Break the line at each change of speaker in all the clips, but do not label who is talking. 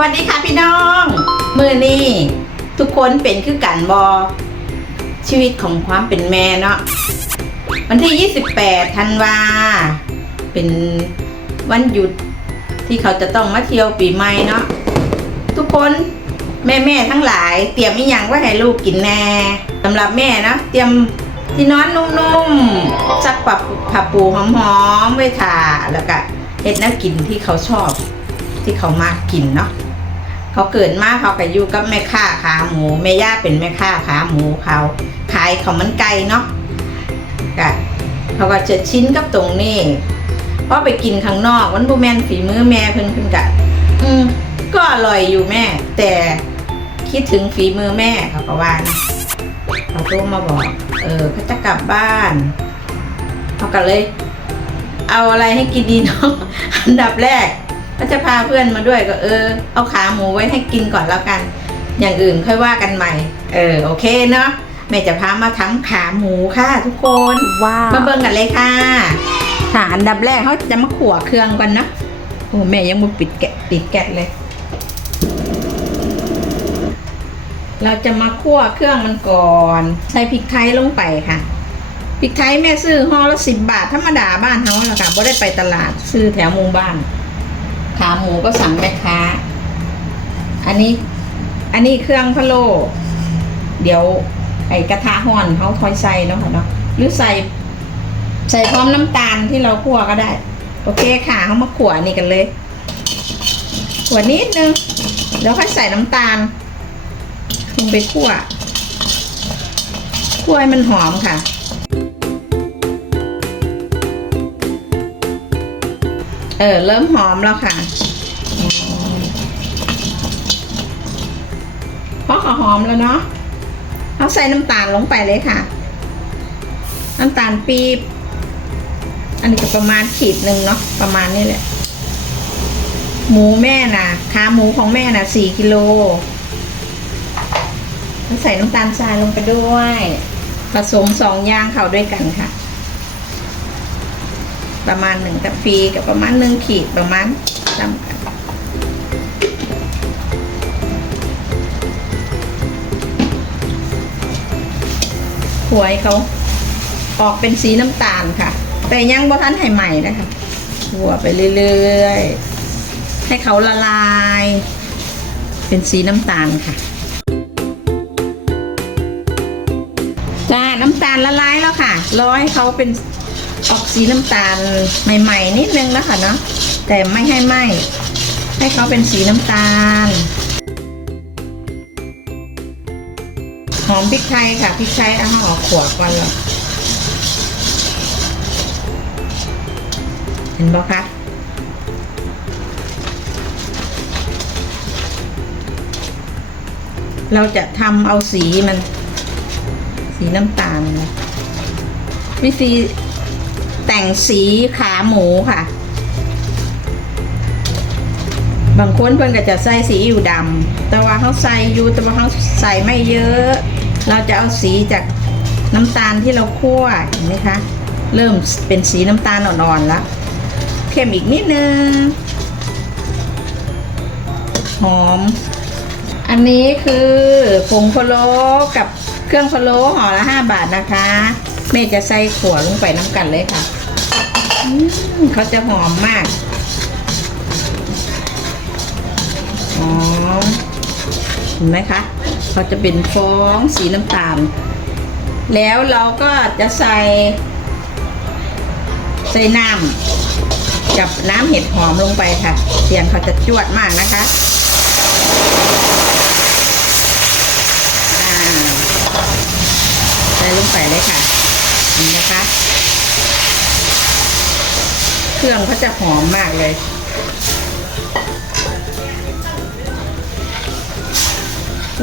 วัสดีค่ะพี่น้อง มือนี้ทุกคนเป็นคือกันบอชีวิตของความเป็นแม่เนาะวันที่ 28ธันวาเป็นวันหยุดที่เขาจะต้องมาเที่ยวปีใหม่เนาะทุกคนแม่แม่ทั้งหลาย เตรียมอีหยังไว้ให้ลูกกินแน่สำหรับแม่เนาะเตรียมที่นอนนุ่มๆซักปับผับปูหอมๆไว้ทาแล้วก็เฮ็ดน้ำกินที่เขาชอบที่เขามากกินเนาะ เขาเกิดมาเขาก็อยู่กับแม่ค้าขาหมูแม่ย่าเป็นแม่ค้าขาหมูเขาขายเขาวมันไก่เนาะก็เขาก็จะชิ้นกับตรงนี้เพราะไปกินข้างนอกมันบูแมนฝีมือแม่เพิ่นเพิ่นกะ อืมก็อร่อยอยู่แม่ แต่คิดถึงฝีมือแม่เขาก็ว่านะเขาโทรมาบอก เออเขาจะกลับบ้านเขาก็เลย เอาอะไรให้กินดีเนาะอันดับแรก ก็จะพาเพื่อนมาด้วยก็เออ เอาขาหมูไว้ให้กินก่อนแล้วกัน อย่างอื่นค่อยว่ากันใหม่ เออโอเคเนาะแม่จะพามาทำขาหมูค่ะทุกคน
ว้าว
มาเบิ่งกันเลยค่ะค่ะอันดับแรกเขาจะมาขั่วเครื่องก่อนนะโอ้แม่ยังไม่ปิดแกะปิดแกะเลย เราจะมาคั่วเครื่องมันก่อนใส่พริกไทยลงไปค่ะพริกไทยแม่ซื้อห่อละสิบบาทธรรมดาบ้านเฮาแหละค่ะไ่ได้ไปตลาดซื้อแถวหมู่บ้าน ขาหมูก็สั่งแม่ค้า อันนี้ อันนี้เครื่องพะโล้เดี๋ยว ไอ้กระทะห่อนเขาคอยใส่เนาะค่ะเนาะหรือใส่ ใส่พร้อมน้ำตาลที่เราคั่วก็ได้ โอเคค่ะเขามาขั่วนี่กันเลยขั่วนิดนึงแล้วค่อยใส่น้ำตาลลงไปคั่วคั่วให้มันหอมค่ะ เออ เริ่มหอมแล้วค่ะเพราะเขาหอมแล้วเนาะเอาใส่น้ำตาลลงไปเลยค่ะ น้ำตาลปี๊บอันนี้ก็ประมาณขีดหนึ่งเนาะประมาณนี้แหละ หมูแม่น่ะขาหมูของแม่น่ะสี่กิโลแล้วใส่น้ำตาลทรายลงไปด้วย ผสมสองอย่างเข้าด้วยกันค่ะ ประมาณหนึ่งกะปีกับประมาณหนึ่งขีดประมาณจำกันหวยเขาออกเป็นสีน้ำตาลค่ะ แต่ยังบ่ทันให้ใหม่นะคะหัวไปเรื่อยๆ ให้เขาละลาย เป็นสีน้ำตาลค่ะจ้าน้ำตาลละลายแล้วค่ะรอให้เขาเป็น ออกสีน้ำตาลใหม่ๆนิดนึงแล้วค่ะเนาะแต่ไม่ให้ไหม้ให้เขาเป็นสีน้ำตาล หอมพริกไทยค่ะพริกไทยเอามาออกขวดก่อนเลยเห็นบ่คะเราจะทำเอาสีมัน สีน้ำตาลวิธี แต่งสีขาหมูค่ะ บางคนเพิ่นก็จะใส่สีอิ๊วดำแต่ว่าเขาใส่อยู่แต่ว่าเขาใส่ไม่เยอะ เราจะเอาสีจากน้ำตาลที่เราคั่วเห็นไหมคะเริ่มเป็นสีน้ำตาลอ่อนๆแล้วเข้มอีกนิดนึงหอม อันนี้คือผงพะโล้กับเครื่องพะโล้ห่อละห้าบาทนะคะ แม่จะใส่ขั่วลงไปน้ำกันเลยค่ะ เขาจะหอมมาก หอม เห็นไหมคะ เขาจะเป็นฟองสีน้ำตาล แล้วเราก็จะใส่ ใส่น้ำกับน้ำเห็ดหอมลงไปค่ะ เสียงเขาจะจวดมากนะคะใส่ลงไปเลยค่ะนี่นะคะ เครื่องเขาจะหอมมากเลย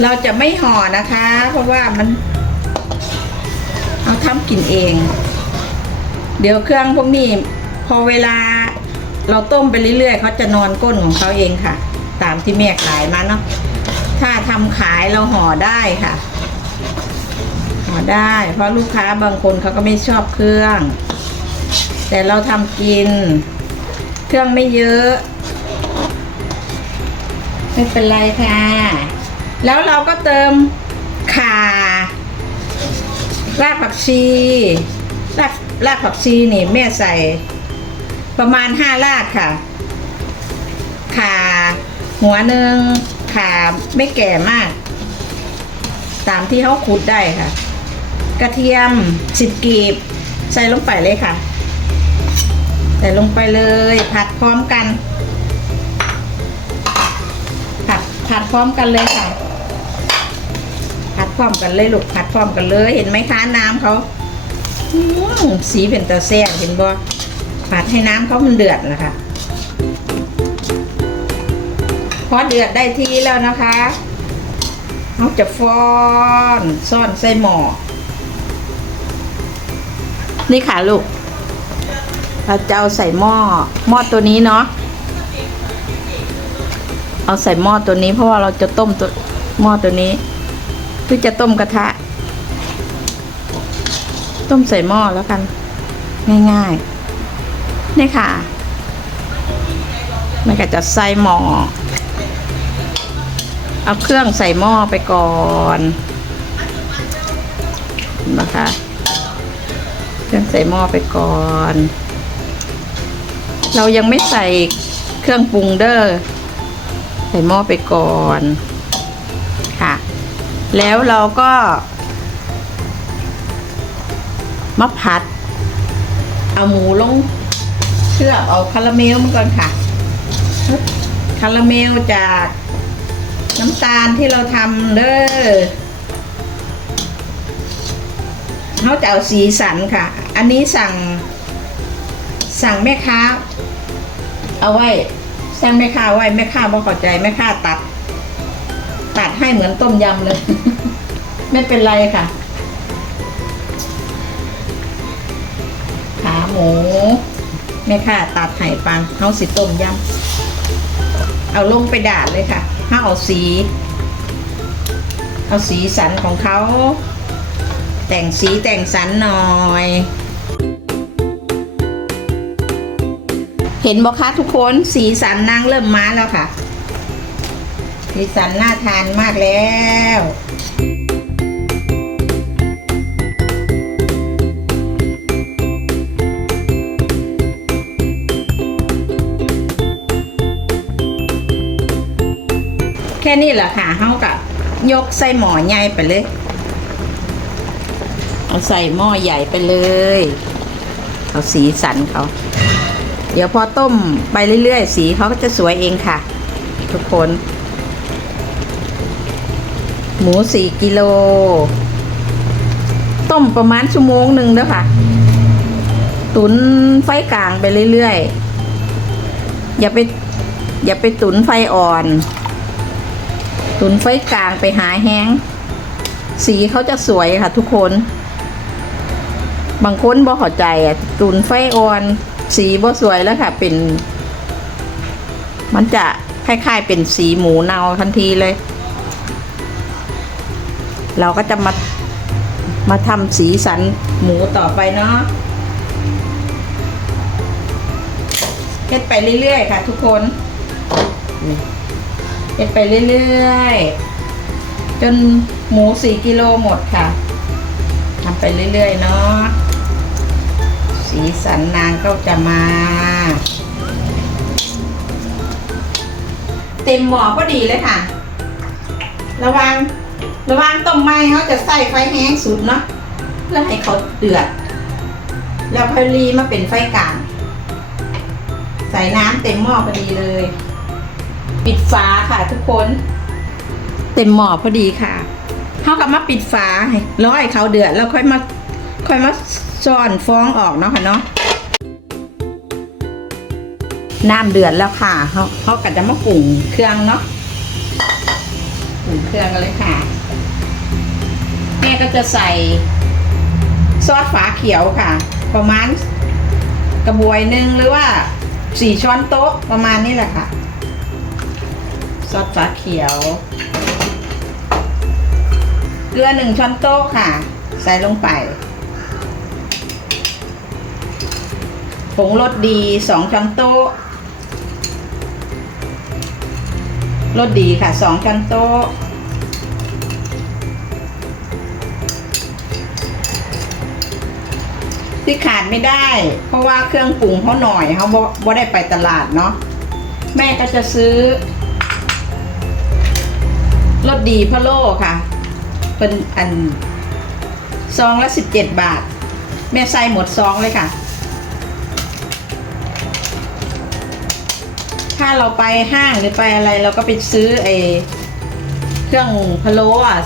เราจะไม่ห่อนะคะ เพราะว่ามันเอาทำกินเอง เดี๋ยวเครื่องพวกนี้ พอเวลาเราต้มไปเรื่อยๆเขาจะนอนก้นของเขาเองค่ะ ตามที่แม่ขายมาเนาะถ้าทำขายเราห่อได้ค่ะ ห่อได้ เพราะลูกค้าบางคนเขาก็ไม่ชอบเครื่อง แต่เราทำกิน เครื่องไม่เยอะ ไม่เป็นไรค่ะ แล้วเราก็เติมข่ารากผักชีรากรากผักชีนี่แม่ใส่ประมาณห้ารากค่ะ ข่าหัวหนึ่งข่าไม่แก่มาก ตามที่เขาขุดได้ค่ะ กระเทียมสิบกีบ ใส่ลงไปเลยค่ะ ส่ลงไปเลยผัดพร้อมกัน ผัดผัดพร้อมกันเลยค่ะ ผัดพร้อมกันเลยลูกผัดพร้อมกันเลย เห็นไหมคะน้ำเขาสีเป็นตาแซ่บเห็นบ่ผัดให้น้ำเขามันเดือดนะคะพอเดือดได้ทีแล้วนะคะเขาจะฟ้อนซ่อนใส่หม้อนี่ค่ะลูก เราจะเอาใส่หม้อหม้อตัวนี้เนาะเอาใส่หม้อตัวนี้เพราะว่าเราจะต้มตัวหม้อตัวนี้เพื่อจะต้มกระทะ ต้มใส่หม้อแล้วกัน ง่ายๆนี่ค่ะมันก็จะใส่หม้อเอาเครื่องใส่หม้อไปก่อนนะคะเครื่องใส่หม้อไปก่อน เรายังไม่ใส่เครื่องปรุงเด้อใส่หม้อไปก่อนค่ะ แล้วเราก็มาผัด เอาหมูลงเคลือบเอาคาราเมลมาก่อนค่ะ คาราเมลจากน้ำตาลที่เราทำเด้อเขาจะเอาสีสันค่ะ อันนี้สั่งสั่งแม่ค้า เอาไว้สั่งแม่ค้าไว้แม่ค้าบ่เข้าใจแม่ค้าตัด ตัดให้เหมือนต้มยำเลย ไม่เป็นไรค่ะ ขาหมูแม่ค้าตัดไห่ปังเขาสิต้มยำเอาลงไปดาดเลยค่ะถ้าเอาสี เอาสีสันของเขา แต่งสีแต่งสันหน่อย เห็นบอกคะทุกคนสีสันนางเริ่มมาแล้วค่ะ สีสันน่าทานมากแล้วแค่นี้แหละค่ะเฮากับยกใส่หม้อใหญ่ไปเลย เอาใส่หม้อใหญ่ไปเลย เอาสีสันเขา เดี๋ยวพอต้มไปเรื่อยๆ สีเขาก็จะสวยเองค่ะ ทุกคน หมูสี่กิโล ต้มประมาณชั่วโมงหนึ่งเด้อค่ะ ตุนไฟกลางไปเรื่อยๆ อย่าไปอย่าไปตุนไฟอ่อน ตุนไฟกลางไปหาแห้ง สีเขาจะสวยค่ะทุกคน บางคนบ่เข้าใจอะตุนไฟอ่อน สีบ่สวยแล้วค่ะ เป็น มันจะคล้ายๆเป็นสีหมูเนาทันทีเลย เราก็จะมามาทำสีสันหมูต่อไปเนาะเฮ็ดไปเรื่อยๆค่ะ ทุกคนเฮ็ดไปเรื่อยๆ จนหมูสี่กิโลหมดค่ะทำไปเรื่อยๆ เนาะ สีสันนางก็จะมา เต็มหม้อก็ดีเลยค่ะ ระวัง ระวังต้มไม้เขาจะใส่ไฟแห้งสุดเนาะเพื่อให้เขาเดือด แล้วพอรีมาเป็นไฟกลางใส่น้ำเต็มหม้อพอดีเลย ปิดฝาค่ะทุกคน เต็มหม้อพอดีค่ะเขากับมาปิดฝาให้รอให้เขาเดือดแล้วค่อยมาค่อยมา ซ่อนฟองออกเนาะค่ะเนาะน้ำเดือดแล้วค่ะเขาเขาก็จะมาปรุงเครื่องเนาะปรุงเครื่องกันเลยค่ะแม่ก็จะใส่ซอสฝาเขียวค่ะ ประมาณกระบวยหนึ่งหรือว่าสี่ช้อนโต๊ะประมาณนี้แหละค่ะ ซอสฝาเขียวเกลือหนึ่งช้อนโต๊ะค่ะ ใส่ลงไป ผงรสดีสองช้อนโต๊ะรสดีค่ะสองช้อนโต๊ะที่ขาดไม่ได้ เพราะว่าเครื่องปรุงเขาหน่อยเขาบ่บ่ได้ไปตลาดเนาะแม่ก็จะซื้อรสดีพะโล่ค่ะ เป็นอันซองละสิบเจ็ดบาท แม่ใส่หมดซองเลยค่ะ ถ้าเราไปห้างหรือไปอะไรเราก็ไปซื้อไอ้เครื่องพะโล้อะ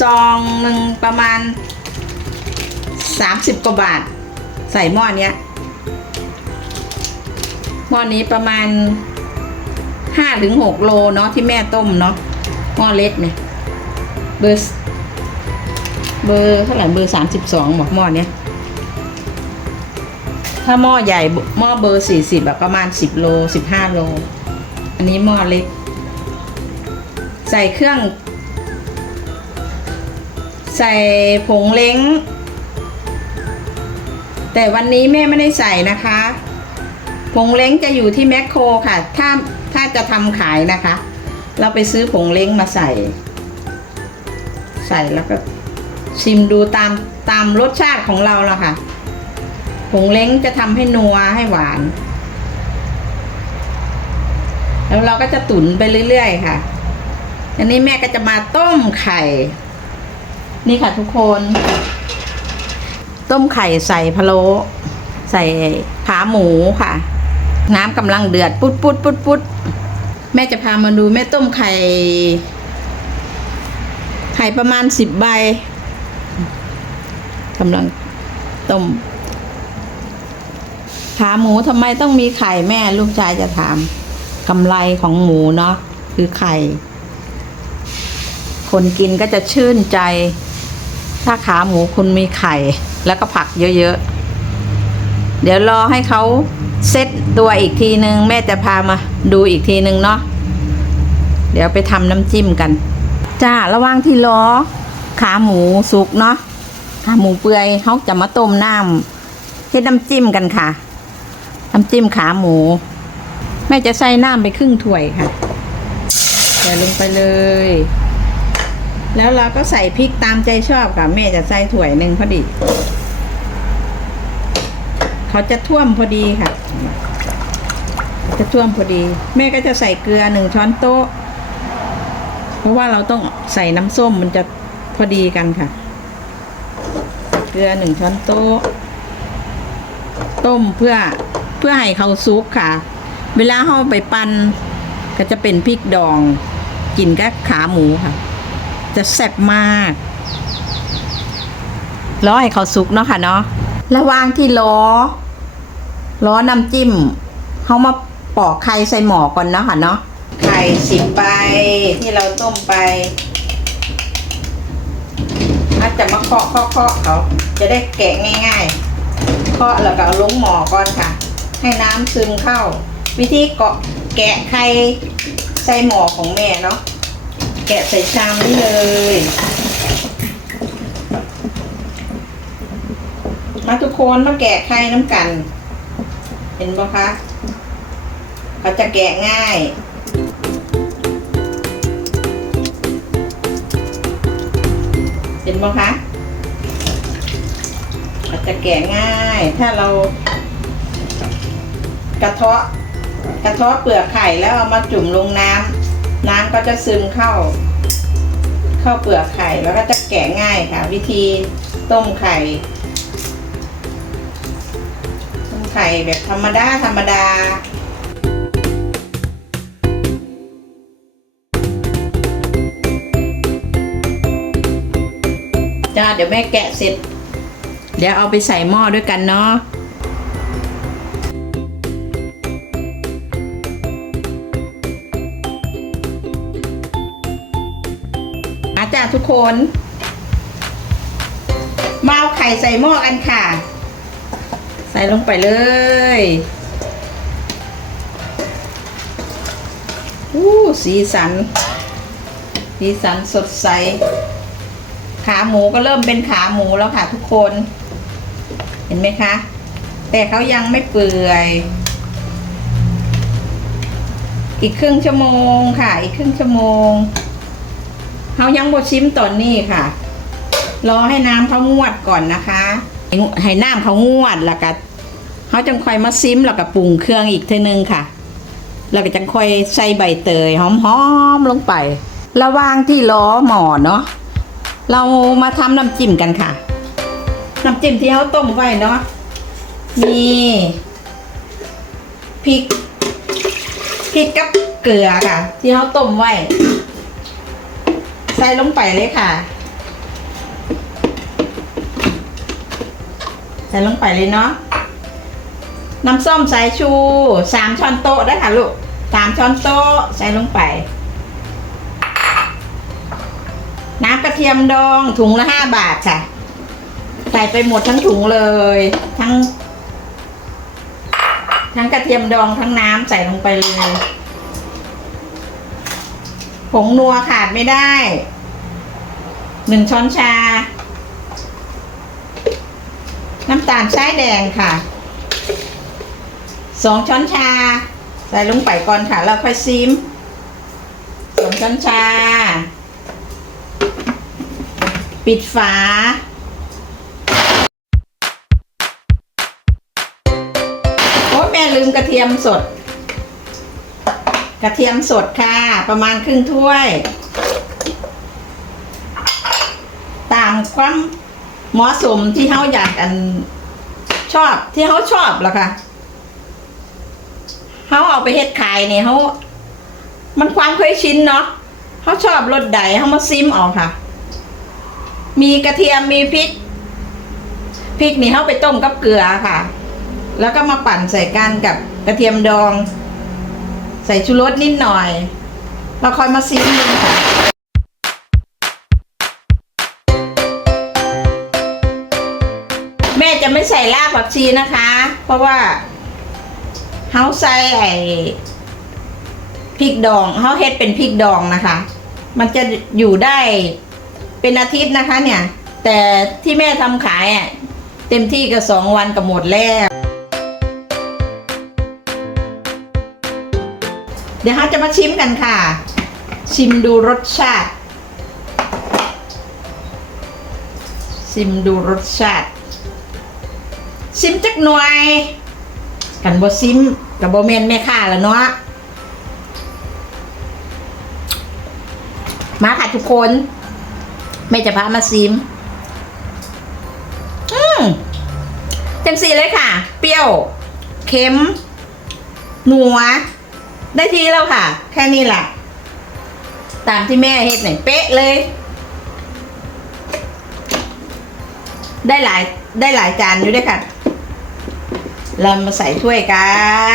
ซองหนึ่งประมาณสามสิบกว่าบาท ใส่หม้อเนี้ยหม้อนี้ประมาณห้าถึงหกโลเนาะที่แม่ต้มเนาะหม้อเล็กเนี่ยเบอร์เบอร์เท่าไหร่เบอร์สามสิบสองบอกหม้อเนี้ย ถ้าหม้อใหญ่หม้อเบอร์สี่สิบแบบประมาณสิบโลสิบห้าโล อันนี้หม้อเล็ก ใส่เครื่อง ใส่ผงเล้ง แต่วันนี้แม่ไม่ได้ใส่นะคะ ผงเล้งจะอยู่ที่แมคโครค่ะ ถ้าถ้าจะทำขายนะคะ เราไปซื้อผงเล้งมาใส่ ใส่แล้วก็ชิมดูตามตามรสชาติของเราละค่ะ ผงเล้งจะทำให้นัวให้หวาน แล้วเราก็จะตุ๋นไปเรื่อยๆค่ะ อันนี้แม่ก็จะมาต้มไข่ นี่ค่ะทุกคน ต้มไข่ใส่พะโล้ใส่ขาหมูค่ะ น้ำกำลังเดือดปุ๊ดปุ๊ดปุ๊ดปุ๊ดแม่จะพามาดูแม่ต้มไข่ ไข่ประมาณสิบใบกำลังต้ม ขาหมูทำไมต้องมีไข่แม่ลูกชายจะถามกำไรของหมูเนาะคือไข่ คนกินก็จะชื่นใจ ถ้าขาหมูคุณมีไข่ แล้วก็ผักเยอะๆ เดี๋ยวรอให้เขาเซตตัวอีกทีนึง แม่จะพามาดูอีกทีนึงเนาะเดี๋ยวไปทำน้ำจิ้มกัน จ้าระว่างที่รอขาหมูสุกเนาะขาหมูเปื่อยเขาจะมาต้มน้ำให้น้ำจิ้มกันค่ะ น้ำจิ้มขาหมู แม่จะใส่น้ำไปครึ่งถ้วยค่ะ ใส่ลงไปเลย แล้วเราก็ใส่พริกตามใจชอบค่ะ แม่จะใส่ถ้วยหนึ่งพอดี เขาจะท่วมพอดีค่ะ จะท่วมพอดี แม่ก็จะใส่เกลือหนึ่งช้อนโต๊ะ เพราะว่าเราต้องใส่น้ำส้มมันจะพอดีกันค่ะ เกลือหนึ่งช้อนโต๊ะ ต้มเพื่อ เพื่อให้เขาซุกค่ะ เวลาเขาไปปั้นก็จะเป็นพริกดอง กินกับขาหมูค่ะ จะแซ่บมากล้อให้เขาสุกเนาะค่ะเนาะระหว่างที่ล้อล้อน้ำจิ้มเขามาปอกไข่ใส่หม้อก่อนเนาะค่ะเนาะไข่สิบใบที่เราต้มไปอาจจะมาเคาะเคาะเคาะเขาจะได้แกะง่ายๆเคาะแล้วก็ลงหม้อก่อนค่ะ ให้น้ำซึมเข้า วิธีเกาะแกะไข่ใส่หม้อของแม่เนาะแกะใส่ชามนี้เลย มาทุกคนมาแกะไข่น้ำกัน เห็นปะคะเขาจะแกะง่ายเห็นปะคะเขาจะแกะง่าย ถ้าเรา กระเทาะกระเทาะเปลือกไข่แล้วเอามาจุ่มลงน้ำน้ำก็จะซึมเข้า เข้าเปลือกไข่แล้วก็จะแกะง่ายค่ะ วิธีต้มไข่ต้มไข่แบบธรรมดาธรรมดาจ้าเดี๋ยวแม่แกะเสร็จ เดี๋ยวเอาไปใส่หม้อด้วยกันเนาะ ทุกคน มาเอาไข่ใส่หม้อกันค่ะ ใส่ลงไปเลยอู้สีสัน สีสันสดใส ขาหมูก็เริ่มเป็นขาหมูแล้วค่ะทุกคน เห็นไหมคะ แต่เขายังไม่เปื่อย อีกครึ่งชั่วโมงค่ะ อีกครึ่งชั่วโมง เขายังบดชิมตอนนี้ค่ะ รอให้น้ำเขางวดก่อนนะคะ ให้น้ำเขางวดแล้วก็เขาจังค่อยมาซิมแล้วก็ปรุงเครื่องอีกเทีนึงค่ะ แล้วก็จังค่อยใส่ใบเตยหอมๆลงไป ระว่างที่ล้อหมอเนาะ เรามาทำน้ำจิ้มกันค่ะ น้ำจิ้มที่เขาต้มไว้เนาะ มีพริกพริกกับเกลือค่ะ ที่เขาต้มไว้ ใส่ลงไปเลยค่ะ ใส่ลงไปเลยเนาะน้ำส้มสายชูสามช้อนโต๊ะได้ค่ะลูกสามช้อนโต๊ะใส่ลงไป น้ำกระเทียมดองถุงละห้าบาทค่ะ ใส่ไปหมดทั้งถุงเลย ทั้ง ทั้งกระเทียมดองทั้งน้ำใส่ลงไปเลย ผงนัวขาดไม่ได้หนึ่งช้อนชา น้ำตาลทรายแดงค่ะสองช้อนชา ใส่ลงไปก่อนค่ะแล้วค่อยซิมสองช้อนชา ปิดฝาโอ้แม่ลืมกระเทียมสด กระเทียมสดค่ะ ประมาณครึ่งถ้วย ตามความเหมาะสมที่เขาอยากอันชอบที่เขาชอบล่ะค่ะเขาเอาไปเฮ็ดขายเนี่ยเขามันความเคยชินเนาะเขาชอบรสใดเขามาซิมเอาค่ะ มีกระเทียมมีพริกพริกนี่เขาไปต้มกับเกลือค่ะ แล้วก็มาปั่นใส่กันกับกระเทียมดอง ใส่ชูรสนิดหน่อย เราคอยมาซิมดูค่ะแม่จะไม่ใส่รากผักชีนะคะ เพราะว่าเฮาใส่ไอ้พริกดองเฮาเฮ็ดเป็นพริกดองนะคะ มันจะอยู่ได้เป็นอาทิตย์นะคะเนี่ย แต่ที่แม่ทำขายอะเต็มที่ก็สองวันก็หมดแล้ว ดี๋ยวเราจะมาชิมกันค่ะ ชิมดูรสชาติ ชิมดูรสชาติซิมจักหน่วย กันบ่ซิมกับบ่แม่นแม่ค้าแล้วเนาะมาค่ะทุกคนแม่จะพามาซิม อืมจังสีเลยค่ะ เปรี้ยว เค็ม หนัว ได้ทีแล้วค่ะ แค่นี้แหละตามที่แม่เฮ็ดไหนเป๊ะเลย ได้หลายได้หลายจานอยู่ด้วยค่ะ เรามาใส่ถ้วยกั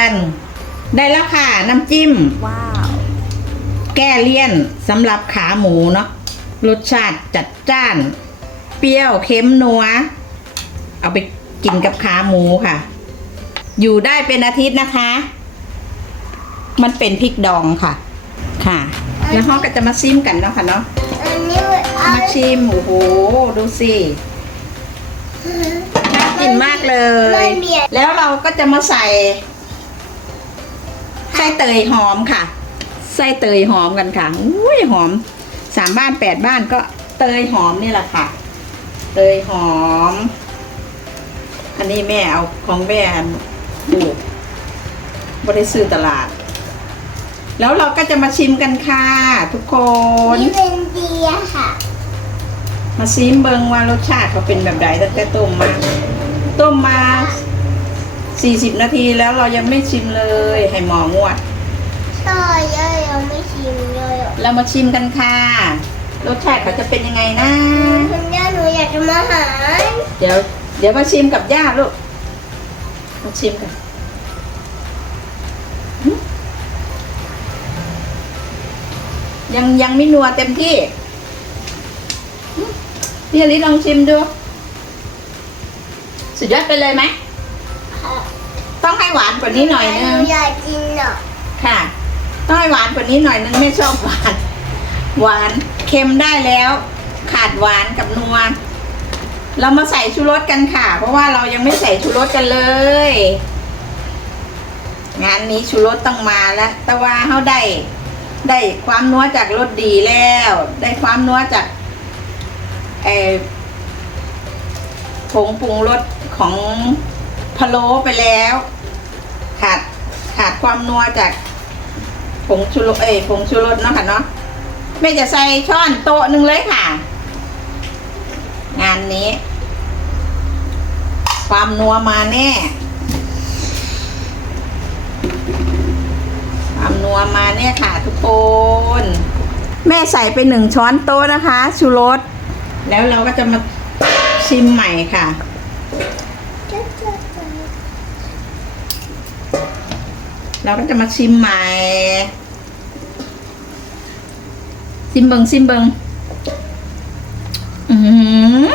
น ได้แล้วค่ะ น้ำจิ้ม
ว้าว
แก้เลี่ยนสำหรับขาหมูเนาะรสชาติจัดจ้าน เปรี้ยวเค็มนัว เอาไปกินกับขาหมูค่ะ อยู่ได้เป็นอาทิตย์นะคะ มันเป็นพริกดองค่ะ ค่ะ แล้วห้องก็จะมาซิมกันเนาะค่ะเนาะ
อันนี้เอา
มาชิม โอ้โห ดูสิ น่ากินมากเลย แล้วเราก็จะมาใส่ ไส้เตยหอมค่ะ ไส้เตยหอมกันค่ะ อุ้ยหอม สามบ้านแปดบ้านก็เตยหอมนี่แหละค่ะ เตยหอม อันนี้แม่เอาของแม่ปลูกบริซื้อตลาด แล้วเราก็จะมาชิมกันค่ะ ทุกคน
นี่เป็นเดียค่ะ
มาซีมเบิงว่ารสชาติเขาเป็นแบบใดตั้งแต่ต้มมา ต้มมาสี่สิบนาทีแล้วเรายังไม่ชิมเลย ให้หมองวด
ต่อเยอะยังไม่ชิมเลย
เรามาชิมกันค่ะ รสชาติเขาจะเป็นยังไงนะ
คุณย่าหนูอยากจะมาหา
เดี๋ยว เดี๋ยวมาชิมกับย่าลูก มาชิมกัน ยังยังไม่นัวเต็มที่หึพี่อลิซลองชิมดู สุดยอดไปเลยไหม ต้องให้หวานกว่านี้หน่อยนึ
ห
ง
นูอยากกินหน่อย
ค่ะ ต้องให้หวานกว่านี้หน่อยนึงไม่ชอบหวาน หวานเค็มได้แล้ว ขาดหวานกับนัว เรามาใส่ชูรสกันค่ะ เพราะว่าเรายังไม่ใส่ชูรสกันเลย งานนี้ชูรสต้องมาแล้วแต่ว่าเขาได้ ได้ความนัวจากรสดีแล้ว ได้ความนัวจากไอผงปรุงรสของพะโล้ไปแล้ว ขาดขาดความนัวจากผงชูรสเอยผงชูรสเนาะค่ะเนาะแม่จะใส่ช้อนโต๊ะหนึ่งเลยค่ะ งานนี้ ความนัวมาแน่ ค วามนัวมาเนี่ยค่ะทุกคน แม่ใส่ไปหนึ่งช้อนโต๊ะนะคะ ชูรสแล้วเราก็จะมาชิมใหม่ค่ะ เราก็จะมาชิมใหม่ ชิมเบิงชิมเบิงอือหือ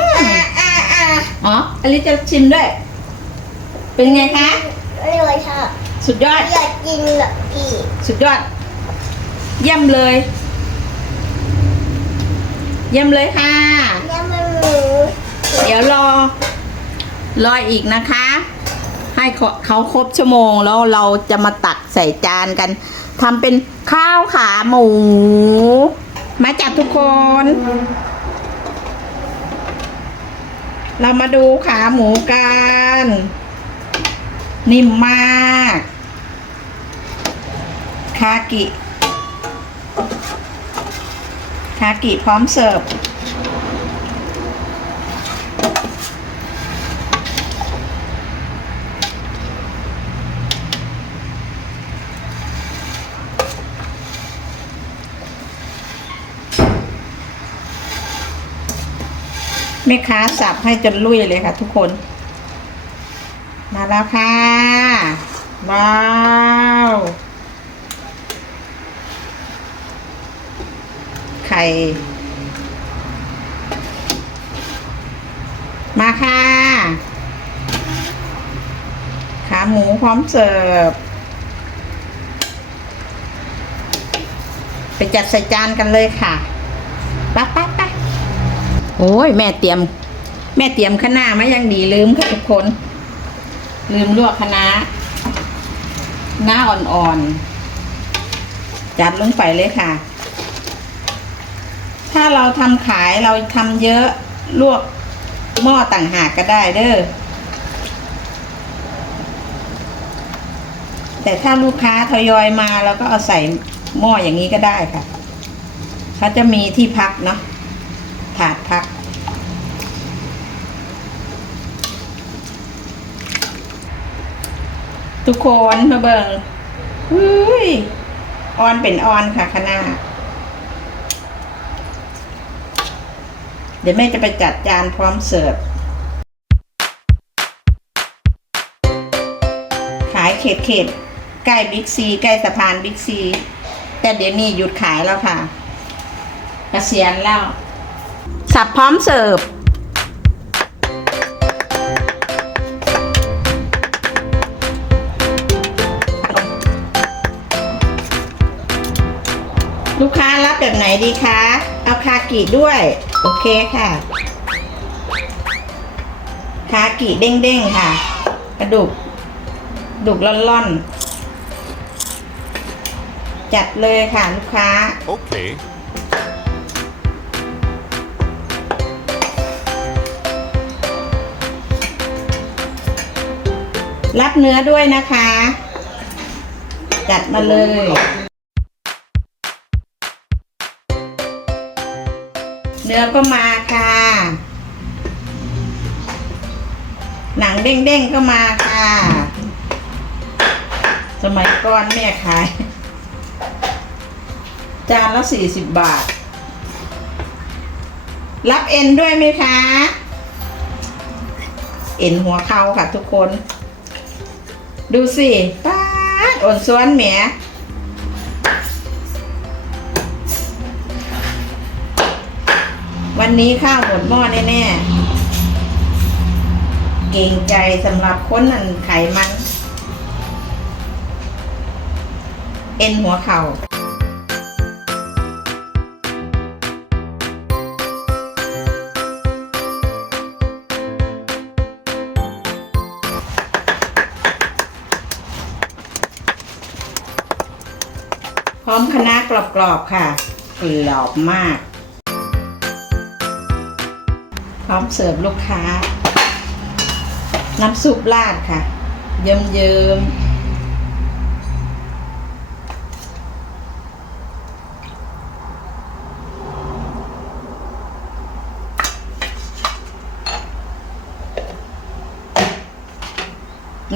อ่าอ่า
อ๋ออลิซจะชิมด้วย เป็นไงคะ
อร่อยค่ะ
สุดยอด
อยากกินหรอกอีก
สุดยอด เยี่ยมเลย เยี่ยมเลยค่ะ
เนี่ยมันหมู
เดี๋ยวรอ รออีกนะคะ ให้เขาเขาครบชั่วโมงแล้วเราจะมาตักใส่จานกันทำเป็นข้าวขาหมู มาจับทุกคน เรามาดูขาหมูกัน นิ่มมาก คากิ คากิพร้อมเสิร์ฟ แม่ค้าสับให้จนลุยเลยค่ะทุกคน แล้วค่ะ ว้าวไข่มาค่ะ ขาหมูพร้อมเสิร์ฟ ไปจัดใส่จานกันเลยค่ะปั๊บปั๊บปั๊บโอ้ย แม่เตรียม แม่เตรียมคะน้ามายังดีลืมค่ะทุกคน ลืมลวกคะน้าหน้าอ่อนๆ จัดลงไปเลยค่ะ ถ้าเราทำขายเราทำเยอะลวกหม้อต่างหากก็ได้เด้อ แต่ถ้าลูกค้าทยอยมาเราก็เอาใส่หม้ออย่างนี้ก็ได้ค่ะเขาจะมีที่พักเนาะถาดพัก ทุกคนมาเบิงอุ้ยออนเป็นออนค่ะคณะเดี๋ยวแม่จะไปจัดจานพร้อมเสิร์ฟ ขายเขตเขตใกล้บิ๊กซีใกล้สะพานบิ๊กซี แต่เดี๋ยวนี้หยุดขายแล้วค่ะเกษียณแล้ว สับพร้อมเสิร์ฟ ลูกค้ารับแบบไหนดีคะ เอาคากิด้วย โอเคค่ะ คากิเด้งๆค่ะ กระดูกดุกล่อนๆ จัดเลยค่ะลูกค้า
Okay.
รับเนื้อด้วยนะคะ จัดมาเลย เนื้อก็มาค่ะ หนังเด้งๆก็มาค่ะ สมัยก่อนแม่ขาย จานละสี่สิบบาท รับเอ็นด้วยไหมคะ เอ็นหัวเข่าค่ะทุกคน ดูสิป้าดอ่อนซ้วนแหม วันนี้ข้าวหมดหม้อแน่ๆ เก่งใจสำหรับคนนั่นไขมัน เอ็นหัวเข่าพร้อมคณะกรอบๆค่ะ กรอบมาก พร้อมเสิร์ฟลูกค้า น้ำซุปราดค่ะ เยิ้มๆ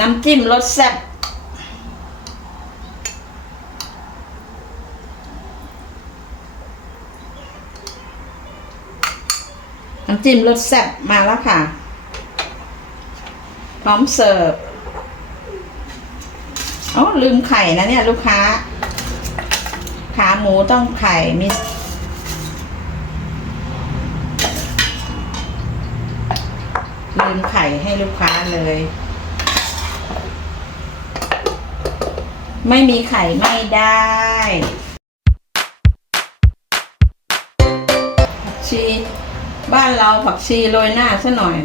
น้ำจิ้มรสแซ่บำจิ้มรสแซ่บมาแล้วค่ะ พร้อมเสิร์ฟอ๋อลืมไข่นะเนี่ยลูกค้า ขาหมูต้องไข่มิลืมไข่ให้ลูกค้าเลย ไม่มีไข่ไม่ได้ ชี บ้านเราผักชีโรยหน้าซะหน่อย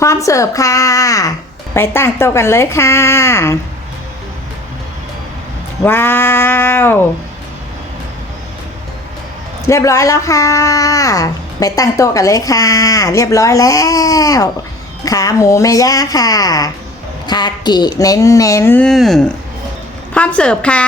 พร้อมเสิร์ฟค่ะ ไปตั้งโต๊ะกันเลยค่ะ ว้าว เรียบร้อยแล้วค่ะ ไปตั้งโต๊ะกันเลยค่ะ เรียบร้อยแล้ว ขาหมูเมย่าค่ะ คากิเน้นเน้นๆพร้อมเสิร์ฟค่ะ